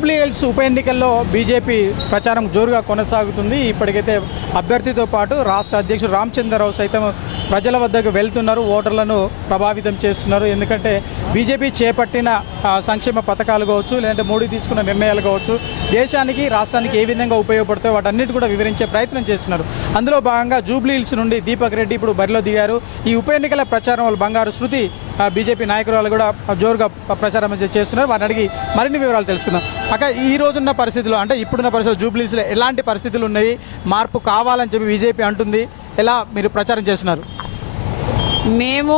జూబ్లీహిల్స్ ఉప ఎన్నికల్లో బీజేపీ ప్రచారం జోరుగా కొనసాగుతుంది. ఇప్పటికైతే అభ్యర్థితో పాటు రాష్ట్ర అధ్యక్షుడు రామచంద్రరావు సైతం ప్రజల వద్దకు వెళ్తున్నారు ఓటర్లను ప్రభావితం చేస్తున్నారు. ఎందుకంటే బీజేపీ చేపట్టిన సంక్షేమ పథకాలు కావచ్చు లేదంటే మోడీ తీసుకున్న నిర్ణయాలు కావచ్చు దేశానికి రాష్ట్రానికి ఏ విధంగా ఉపయోగపడతాయో వాటన్నిటి కూడా వివరించే ప్రయత్నం చేస్తున్నారు. అందులో భాగంగా జూబ్లీ హిల్స్ నుండి దీపక్ రెడ్డి ఇప్పుడు బరిలో దిగారు. ఈ ఉప ఎన్నికల ప్రచారం వాళ్ళు బంగారు శృతి బీజేపీ నాయకురాలు కూడా జోరుగా ప్రచారం చేస్తున్నారు. వారిని అడిగి మరిన్ని వివరాలు తెలుసుకుందాం. అక్క ఈ రోజున్న పరిస్థితుల్లో అంటే ఇప్పుడున్న పరిస్థితులు జూబ్లీస్లో ఎలాంటి పరిస్థితులు ఉన్నాయి మార్పు కావాలని చెప్పి బీజేపీ అంటుంది. ఎలా మీరు ప్రచారం చేస్తున్నారు? మేము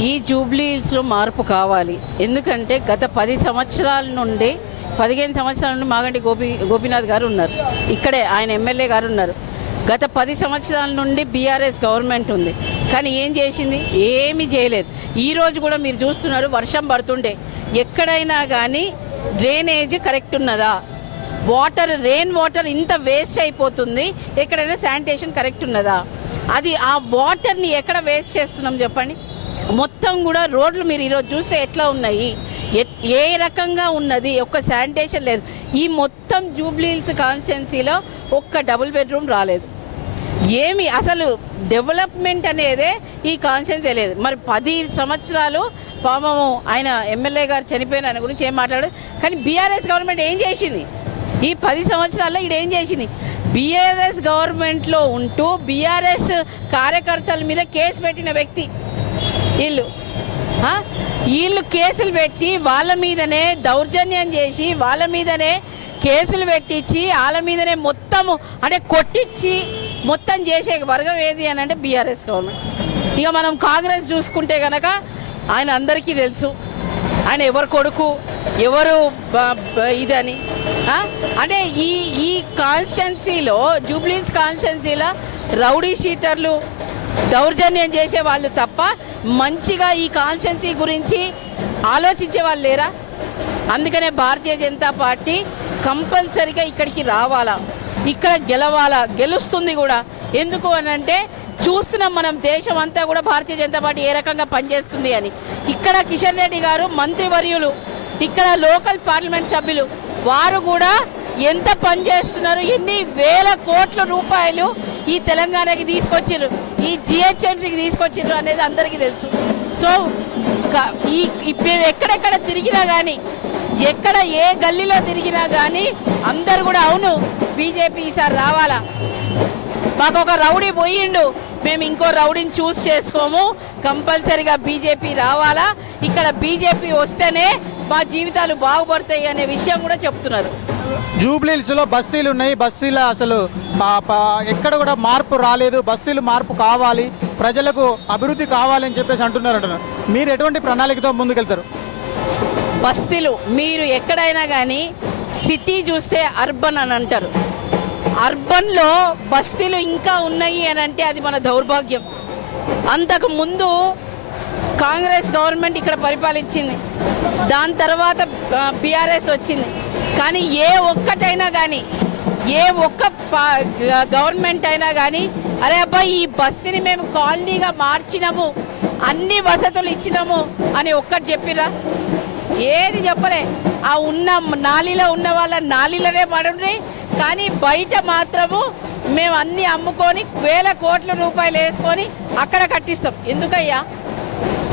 ఈ జూబ్లీస్లో మార్పు కావాలి. ఎందుకంటే గత పది సంవత్సరాల నుండి పదిహేను సంవత్సరాల నుండి మాగంటి గోపి గోపీనాథ్ గారు ఉన్నారు. ఇక్కడే ఆయన ఎమ్మెల్యే గారు ఉన్నారు. గత పది సంవత్సరాల నుండి బీఆర్ఎస్ గవర్నమెంట్ ఉంది. కానీ ఏం చేసింది? ఏమీ చేయలేదు. ఈరోజు కూడా మీరు చూస్తున్నారు వర్షం పడుతుండే ఎక్కడైనా కానీ డ్రైనేజ్ కరెక్ట్ ఉన్నదా? వాటర్ రెయిన్ వాటర్ ఇంత వేస్ట్ అయిపోతుంది. ఎక్కడైనా శానిటేషన్ కరెక్ట్ ఉన్నదా? అది ఆ వాటర్ని ఎక్కడ వేస్ట్ చేస్తున్నాం చెప్పండి? మొత్తం కూడా రోడ్లు మీరు ఈరోజు చూస్తే ఎట్లా ఉన్నాయి? ఎట్- ఏ రకంగా ఉన్నది? ఒక్క శానిటేషన్ లేదు. ఈ మొత్తం జూబ్లీహిల్స్ కాన్స్టిట్యున్సీలో ఒక్క డబుల్ బెడ్రూమ్ రాలేదు. ఏమి అసలు డెవలప్మెంట్ అనేదే ఈ కాన్షియన్స్ తెలియదు మరి పది సంవత్సరాలు పాపము ఆయన ఎమ్మెల్యే గారు చనిపోయిన ఆయన గురించి ఏం మాట్లాడు? కానీ బీఆర్ఎస్ గవర్నమెంట్ ఏం చేసింది? ఈ పది సంవత్సరాల్లో ఈడ ఏం చేసింది? బీఆర్ఎస్ గవర్నమెంట్లో ఉంటూ బీఆర్ఎస్ కార్యకర్తల మీద కేసు పెట్టిన వ్యక్తి. వీళ్ళు. వీళ్ళు కేసులు పెట్టి వాళ్ళ మీదనే దౌర్జన్యం చేసి వాళ్ళ మీదనే కేసులు పెట్టించి వాళ్ళ మీదనే మొత్తము అంటే కొట్టించి మొత్తం చేసే వర్గం ఏది అని అంటే బీఆర్ఎస్ గవర్నమెంట్ ఇక మనం కాంగ్రెస్ చూసుకుంటే కనుక ఆయన అందరికీ తెలుసు. ఆయన ఎవరు కొడుకు ఎవరు ఇదని. అంటే ఈ ఈ కాన్స్టెన్సీలో జూబ్లీన్స్ కాన్స్టెన్సీలో రౌడీ షీటర్లు దౌర్జన్యం చేసే వాళ్ళు తప్ప మంచిగా ఈ కాన్స్టెన్సీ గురించి ఆలోచించే వాళ్ళు లేరా? అందుకనే భారతీయ జనతా పార్టీ కంపల్సరిగా ఇక్కడికి రావాలా? ఇక్కడ గెలవాలా? గెలుస్తుంది కూడా. ఎందుకు అని అంటే చూస్తున్నాం మనం దేశం అంతా కూడా భారతీయ జనతా పార్టీ ఏ రకంగా పనిచేస్తుంది అని. ఇక్కడ కిషన్ రెడ్డి గారు మంత్రివర్యులు ఇక్కడ లోకల్ పార్లమెంట్ సభ్యులు వారు కూడా ఎంత పని చేస్తున్నారు? ఎన్ని వేల కోట్ల రూపాయలు ఈ తెలంగాణకి తీసుకొచ్చారు ఈ జిహెచ్ఎంసీకి తీసుకొచ్చారు అనేది అందరికీ తెలుసు. సో ఈ ఎక్కడెక్కడ తిరిగినా కానీ ఎక్కడ ఏ గల్లీలో తిరిగినా కానీ అందరు కూడా అవును బీజేపీ ఈసారి రావాలా? మాకు ఒక రౌడీ పోయిండు మేము ఇంకో రౌడీని చూస్ చేసుకోము కంపల్సరిగా బీజేపీ రావాలా? ఇక్కడ బీజేపీ వస్తేనే మా జీవితాలు బాగుపడతాయి అనే విషయం కూడా చెప్తున్నారు. జూబ్లీహిల్స్లో బస్తీలు ఉన్నాయి. బస్తీల అసలు ఎక్కడ కూడా మార్పు రాలేదు. బస్తీలు మార్పు కావాలి. ప్రజలకు అభివృద్ధి కావాలని చెప్పేసి అంటున్నారు అంటున్నారు మీరు ఎటువంటి ప్రణాళికతో ముందుకెళ్తారు? బస్తీలు మీరు ఎక్కడైనా కానీ సిటీ చూస్తే అర్బన్ అని అంటారు. అర్బన్లో బస్తీలు ఇంకా ఉన్నాయి అని అంటే అది మన దౌర్భాగ్యం. అంతకు ముందు కాంగ్రెస్ గవర్నమెంట్ ఇక్కడ పరిపాలించింది. దాని తర్వాత బీఆర్ఎస్ వచ్చింది. కానీ ఏ ఒక్కటైనా కానీ ఏ ఒక్క గవర్నమెంట్ అయినా కానీ అరే అబ్బాయి ఈ బస్తీని మేము కాలనీగా మార్చినాము అన్ని వసతులు ఇచ్చినాము అని ఒక్కటి చెప్పిరా ఏది చెప్పలే. ఆ ఉన్న నాలిలో ఉన్న వాళ్ళ నాలిలోనే పడుండ్రి. కానీ బయట మాత్రము మేము అన్ని అమ్ముకొని వేల కోట్ల రూపాయలు వేసుకొని అక్కడ కట్టిస్తాం. ఎందుకయ్యా?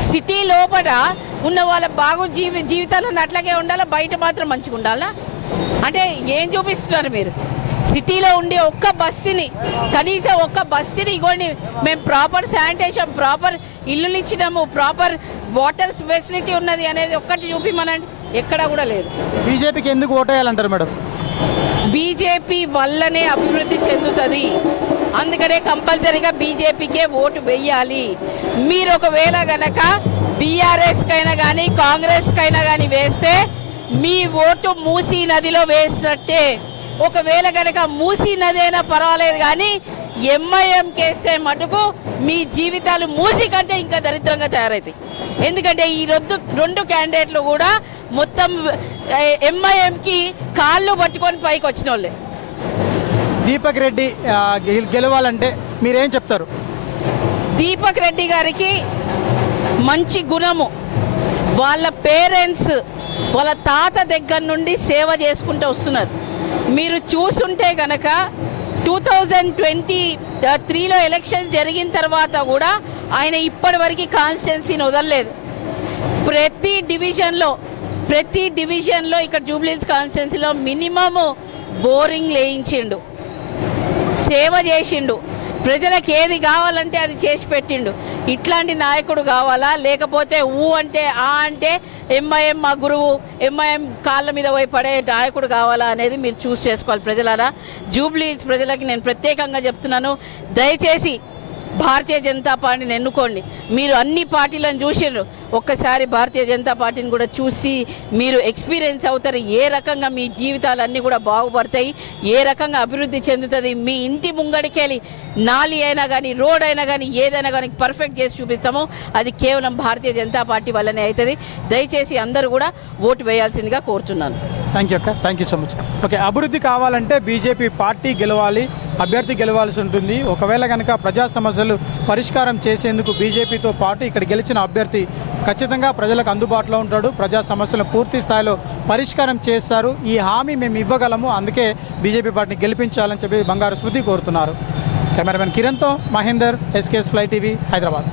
సిటీ లోపల ఉన్న వాళ్ళ బాగు జీవి జీవితాలను అట్లాగే ఉండాలా? బయట మాత్రం మంచిగా ఉండాలా అంటే ఏం చూపిస్తున్నారు మీరు? సిటీలో ఉండే ఒక్క బస్సుని కనీసం ఒక్క బస్సుని ఇగోండి మేము ప్రాపర్ శానిటేషన్ ప్రాపర్ ఇల్లులు ఇచ్చినాము ప్రాపర్ వాటర్ ఫెసిలిటీ ఉన్నది అనేది ఒక్కటి చూపిమనండి. ఎక్కడా కూడా లేదు. బీజేపీకి ఎందుకు ఓటేయాలంటారు మేడం? బీజేపీ వల్లనే అభివృద్ధి చెందుతుంది. అందుకనే కంపల్సరీగా బీజేపీకే ఓటు వెయ్యాలి మీరు ఒకవేళ గనక బీఆర్ఎస్కైనా కానీ కాంగ్రెస్కైనా కానీ వేస్తే మీ ఓటు మూసీ నదిలో వేసినట్టే. ఒకవేళ గనక మూసీ నది అయినా పర్వాలేదు కానీ ఎంఐఎం కేస్తే మటుకు మీ జీవితాలు మూసి కంటే ఇంకా దరిద్రంగా తయారవుతాయి ఎందుకంటే ఈ రెండు రెండు క్యాండిడేట్లు కూడా మొత్తం ఎంఐఎంకి కాళ్ళు పట్టుకొని పైకి వచ్చిన వాళ్ళే దీపక్ రెడ్డి గెలవాలంటే మీరేం చెప్తారు? దీపక్ రెడ్డి గారికి మంచి గుణము. వాళ్ళ పేరెంట్స్ వాళ్ళ తాత దగ్గర నుండి సేవ చేసుకుంటూ వస్తున్నారు. మీరు చూస్తుంటే గనక టూ థౌజండ్ ట్వంటీ త్రీలో ఎలక్షన్ జరిగిన తర్వాత కూడా ఆయన ఇప్పటివరకు కాన్స్టిట్యున్సీని వదలలేదు. ప్రతి డివిజన్లో ప్రతి డివిజన్లో ఇక్కడ జూబ్లీస్ కాన్స్టిట్యున్సీలో మినిమము బోరింగ్ లేయించిండు సేవ చేసిండు. ప్రజలకు ఏది కావాలంటే అది చేసి పెట్టిండు. ఇట్లాంటి నాయకుడు కావాలా? లేకపోతే ఊ అంటే ఆ అంటే ఎంఐఎం మా గురువు ఎంఐఎం కాళ్ళ మీద పోయి పడే నాయకుడు కావాలా అనేది మీరు చూస్ చేసుకోవాలి ప్రజలారా. జూబ్లీ ప్రజలకి నేను ప్రత్యేకంగా చెప్తున్నాను. దయచేసి భారతీయ జనతా పార్టీని ఎన్నుకోండి. మీరు అన్ని పార్టీలను చూసిర్రు. ఒక్కసారి భారతీయ జనతా పార్టీని కూడా చూసి మీరు ఎక్స్పీరియన్స్ అవుతారు. ఏ రకంగా మీ జీవితాలు అన్నీ కూడా బాగుపడతాయి. ఏ రకంగా అభివృద్ధి చెందుతుంది. మీ ఇంటి ముంగడికెళ్ళి నాలి అయినా కానీ రోడ్ అయినా కానీ ఏదైనా కానీ పర్ఫెక్ట్ చేసి చూపిస్తామో అది కేవలం భారతీయ జనతా పార్టీ వల్లనే అవుతుంది. దయచేసి అందరూ కూడా ఓటు వేయాల్సిందిగా కోరుతున్నాను. థ్యాంక్ యూ అక్క. Thank you so much okay అభివృద్ధి కావాలంటే బీజేపీ పార్టీ గెలవాలి అభ్యర్థి గెలవాల్సి ఉంటుంది. ఒకవేళ కనుక ప్రజా సమస్యలు పరిష్కారం చేసేందుకు బీజేపీతో పాటు ఇక్కడ గెలిచిన అభ్యర్థి ఖచ్చితంగా ప్రజలకు అందుబాటులో ఉంటాడు. ప్రజా సమస్యలను పూర్తి స్థాయిలో పరిష్కారం చేస్తారు. ఈ హామీ మేము ఇవ్వగలము. అందుకే బీజేపీ పార్టీని గెలిపించాలని చెప్పి బంగారు స్మృతి కోరుతున్నారు. Cameraman కిరణ్తో Mahender SKS fly TV Hyderabad.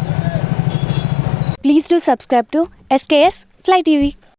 Please do subscribe to SKS Fly TV.